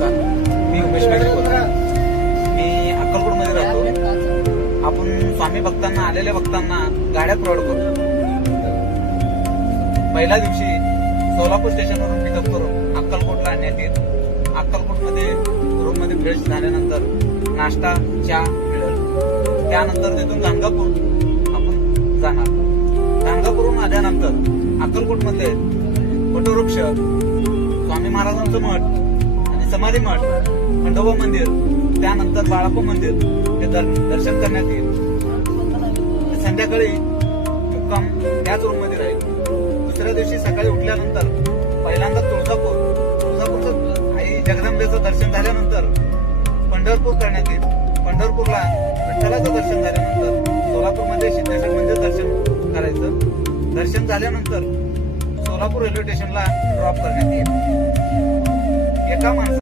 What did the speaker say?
नमस्कार, मी उमेश मेघे बोलतो. मी अक्कलकोटमध्ये राहतो. आपण स्वामी भक्तांना, आलेल्या भक्तांना गाड्या प्रोव्हाइड करतो. पहिल्या दिवशी सोलापूर स्टेशनवरून पिकअप करून अक्कलकोटला आणण्यात येईल. अक्कलकोटमध्ये रूममध्ये फ्रेश झाल्यानंतर नाश्ता, चहा मिळेल. त्यानंतर तिथून गाणगापूर आपण जाणार. गाणगापूरहून आल्यानंतर अक्कलकोटमध्ये वटवृक्ष, स्वामी महाराजांचं मठ आणि समाधी मठ, खंडोबा मंदिर, त्यानंतर बाळाप्पा मंदिर हे दर्शन करण्यात येईल. संध्याकाळी मुक्काम त्याच रूम मध्ये राहील. दुसऱ्या दिवशी सकाळी उठल्यानंतर पहिल्यांदा तुळजापूरचं आई जगदंबेचं दर्शन झाल्यानंतर पंढरपूर करण्यात येईल. पंढरपूरला विठ्ठलाचं दर्शन झाल्यानंतर सोलापूरमध्ये सिद्धेश्वर मंदिर दर्शन करायचं. दर्शन झाल्यानंतर सोलापूर रेल्वे स्टेशनला ड्रॉप करण्यात येईल. एका माणसाला